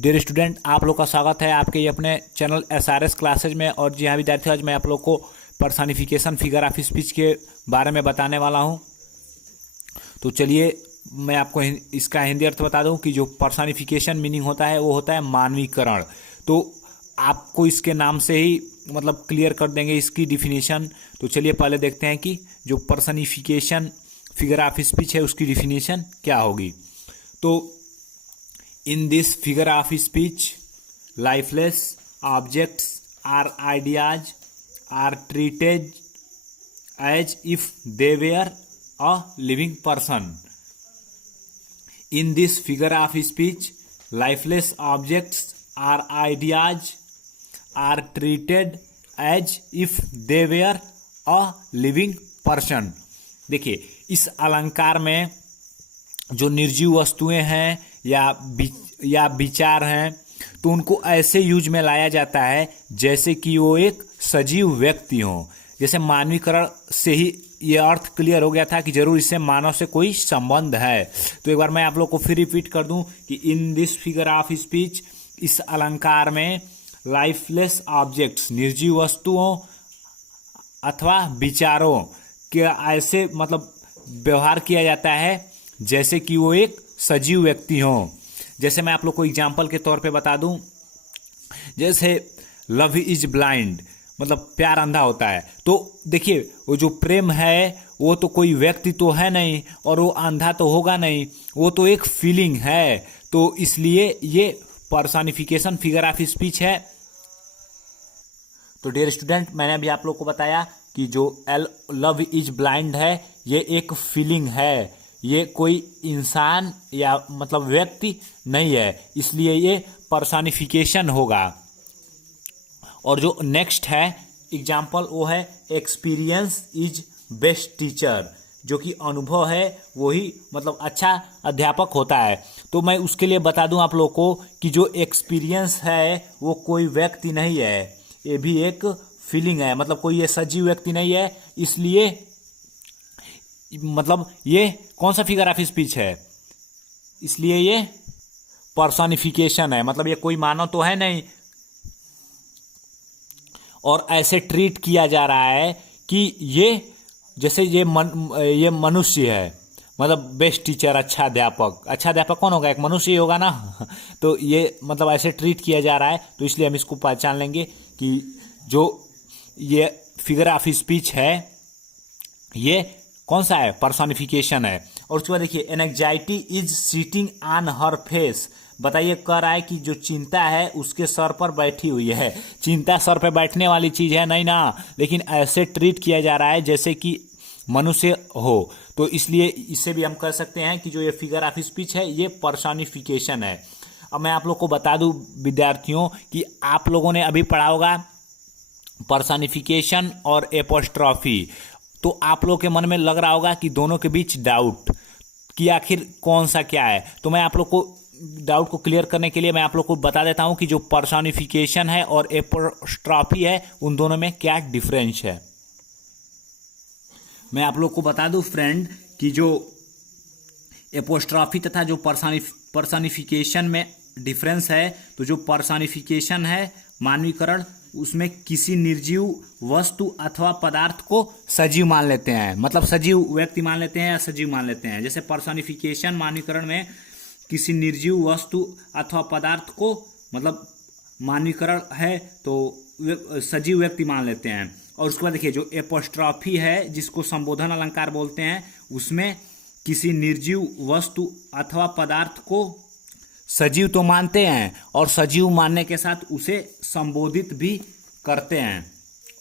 Dear student, आप लोग का स्वागत है आपके ये अपने चैनल एसआरएस क्लासेज में। और जी हाँ विद्यार्थी, आज मैं आप लोग को पर्सनिफिकेशन फिगर ऑफ स्पीच के बारे में बताने वाला हूँ। तो चलिए मैं आपको इसका हिंदी अर्थ बता दूं कि जो पर्सनिफिकेशन मीनिंग होता है वो होता है मानवीकरण। तो आपको इसके नाम से ही मतलब क्लियर कर देंगे इसकी डिफिनीशन। तो चलिए पहले देखते हैं कि जो पर्सनिफिकेशन फिगर ऑफ स्पीच है उसकी डिफिनीशन क्या होगी। तो in this figure of speech, lifeless objects or ideas are treated as if they were a living person. In this figure of speech, lifeless objects or ideas are treated as if they were a living person. देखिए, इस अलंकार में जो निर्जीव वस्तुएं हैं या विचार हैं तो उनको ऐसे यूज में लाया जाता है जैसे कि वो एक सजीव व्यक्ति हो। जैसे मानवीकरण से ही ये अर्थ क्लियर हो गया था कि जरूर इससे मानव से कोई संबंध है। तो एक बार मैं आप लोग को फिर रिपीट कर दूं कि in this figure of speech, इस अलंकार में लाइफलेस ऑब्जेक्ट्स निर्जीव वस्तुओं अथवा विचारों के ऐसे मतलब व्यवहार किया जाता है जैसे कि वो एक सजीव व्यक्ति हो। जैसे मैं आप लोग को एग्जाम्पल के तौर पे बता दूं, जैसे लव इज ब्लाइंड, मतलब प्यार अंधा होता है। तो देखिए, वो जो प्रेम है वो तो कोई व्यक्ति तो है नहीं और वो अंधा तो होगा नहीं, वो तो एक फीलिंग है। तो इसलिए ये पर्सनिफिकेशन फिगर ऑफ स्पीच है। तो डियर स्टूडेंट, मैंने अभी आप लोग को बताया कि जो लव इज ब्लाइंड है ये एक फीलिंग है, ये कोई इंसान या मतलब व्यक्ति नहीं है, इसलिए ये पर्सनिफिकेशन होगा। और जो नेक्स्ट है एग्जाम्पल वो है एक्सपीरियंस इज बेस्ट टीचर, जो कि अनुभव है वही मतलब अच्छा अध्यापक होता है। तो मैं उसके लिए बता दूं आप लोग को कि जो एक्सपीरियंस है वो कोई व्यक्ति नहीं है, ये भी एक फीलिंग है, मतलब कोई ये सजीव व्यक्ति नहीं है। इसलिए मतलब ये कौन सा फिगर ऑफ स्पीच है, इसलिए ये पर्सनिफिकेशन है, मतलब ये कोई मानव तो है नहीं और ऐसे ट्रीट किया जा रहा है कि ये जैसे ये मनुष्य है, मतलब बेस्ट टीचर, अच्छा अध्यापक कौन होगा, एक मनुष्य ही होगा ना। तो ये मतलब ऐसे ट्रीट किया जा रहा है, तो इसलिए हम इसको पहचान लेंगे कि जो ये फिगर ऑफ स्पीच है ये कौन सा है, पर्सनिफिकेशन है। और उसके बाद देखिए, anxiety is seating on her face, बताइए कह रहा है कि जो चिंता है उसके सर पर बैठी हुई है। चिंता सर पर बैठने वाली चीज है नहीं ना, लेकिन ऐसे ट्रीट किया जा रहा है जैसे कि मनुष्य हो। तो इसलिए इससे भी हम कह सकते हैं कि जो ये फिगर ऑफ स्पीच है ये पर्सनिफिकेशन है। अब मैं आप लोग को बता दूं विद्यार्थियों कि आप लोगों ने अभी पढ़ा होगा पर्सनिफिकेशन और एपोस्ट्रॉफी। तो आप लोग के मन में लग रहा होगा कि दोनों के बीच डाउट कि आखिर कौन सा क्या है। तो मैं आप लोग को डाउट को क्लियर करने के लिए मैं आप लोग को बता देता हूं कि जो पर्सनिफिकेशन है और एपोस्ट्रॉफी है उन दोनों में क्या डिफरेंस है। मैं आप लोग को बता दूं फ्रेंड कि जो एपोस्ट्रॉफी तथा जो पर्सनिफिकेशन में डिफरेंस है, तो जो पर्सनिफिकेशन है मानवीकरण, उसमें किसी निर्जीव वस्तु अथवा पदार्थ को सजीव मान लेते हैं, मतलब सजीव व्यक्ति मान लेते हैं या सजीव मान लेते हैं। जैसे पर्सनिफिकेशन मानवीकरण में किसी निर्जीव वस्तु अथवा पदार्थ को मतलब मानवीकरण है तो सजीव व्यक्ति मान लेते हैं। और उसके बाद देखिए, जो एपोस्ट्रॉफी है जिसको संबोधन अलंकार बोलते हैं, उसमें किसी निर्जीव वस्तु अथवा पदार्थ को सजीव तो मानते हैं और सजीव मानने के साथ उसे संबोधित भी करते हैं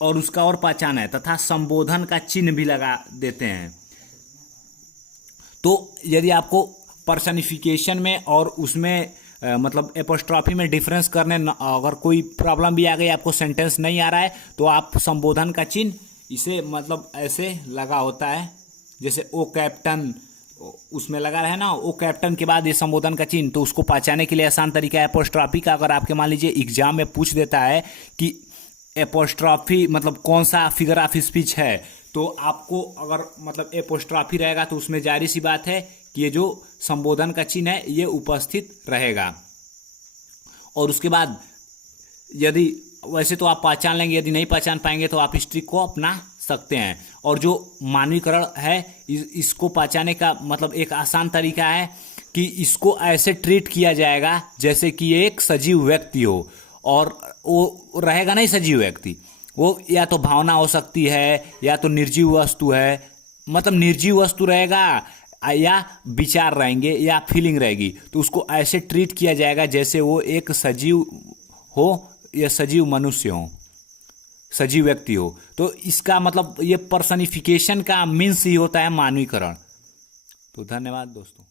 और उसका और पहचान है तथा संबोधन का चिन्ह भी लगा देते हैं। तो यदि आपको पर्सनिफिकेशन में और उसमें मतलब एपोस्ट्रॉफी में डिफरेंस करने अगर कोई प्रॉब्लम भी आ गई, आपको सेंटेंस नहीं आ रहा है, तो आप संबोधन का चिन्ह इसे मतलब ऐसे लगा होता है, जैसे ओ कैप्टन उसमें लगा है ना, वो कैप्टन के बाद ये संबोधन का चिन्ह। तो उसको पहचानने के लिए आसान तरीका है एपोस्ट्रॉफी का। अगर आपके मान लीजिए एग्जाम में पूछ देता है कि एपोस्ट्रॉफी मतलब कौन सा फिगर ऑफ स्पीच है, तो आपको अगर मतलब एपोस्ट्रॉफी रहेगा तो उसमें जाहिर सी बात है कि ये जो संबोधन का चिन्ह है ये उपस्थित रहेगा। और उसके बाद यदि वैसे तो आप पहचान लेंगे, यदि नहीं पहचान पाएंगे तो आप इस ट्रिक को अपना सकते हैं। और जो मानवीकरण है इसको पहचानने का मतलब एक आसान तरीका है कि इसको ऐसे ट्रीट किया जाएगा जैसे कि एक सजीव व्यक्ति हो, और वो रहेगा नहीं सजीव व्यक्ति, वो या तो भावना हो सकती है या तो निर्जीव वस्तु है, मतलब निर्जीव वस्तु रहेगा या विचार रहेंगे या फीलिंग रहेगी, तो उसको ऐसे ट्रीट किया जाएगा जैसे वो एक सजीव हो या सजीव मनुष्य हो, सजीव व्यक्ति हो। तो इसका मतलब ये पर्सनिफिकेशन का मीन्स ही होता है मानवीकरण। तो धन्यवाद दोस्तों।